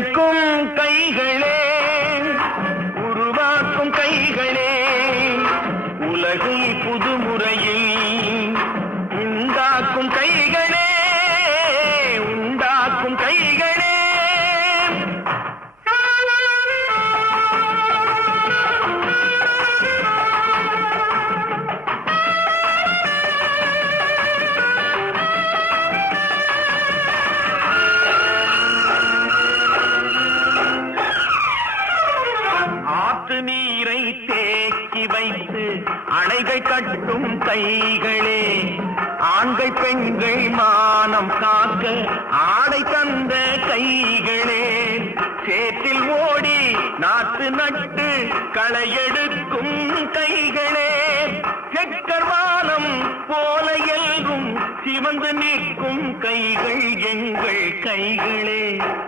உழைக்கும் கைகளே, உருவாக்கும் கைகளே, உலகை புதுமுறையில் உண்டாக்கும் கைகளே, உண்டாக்கும் கைகளே. நீரை தேக்கி வைத்து அணைகள் கட்டும் கைகளே, ஆண்கள் பெண்கள் மானம் காக்க ஆடை தந்த கைகளே, சேற்றில் ஓடி நாத்து நட்டு களையெடுக்கும் கைகளே, செக்கர்வானம் போல எல்கும் சிவந்து நிற்கும் கைகள் எங்கள் கைகளே.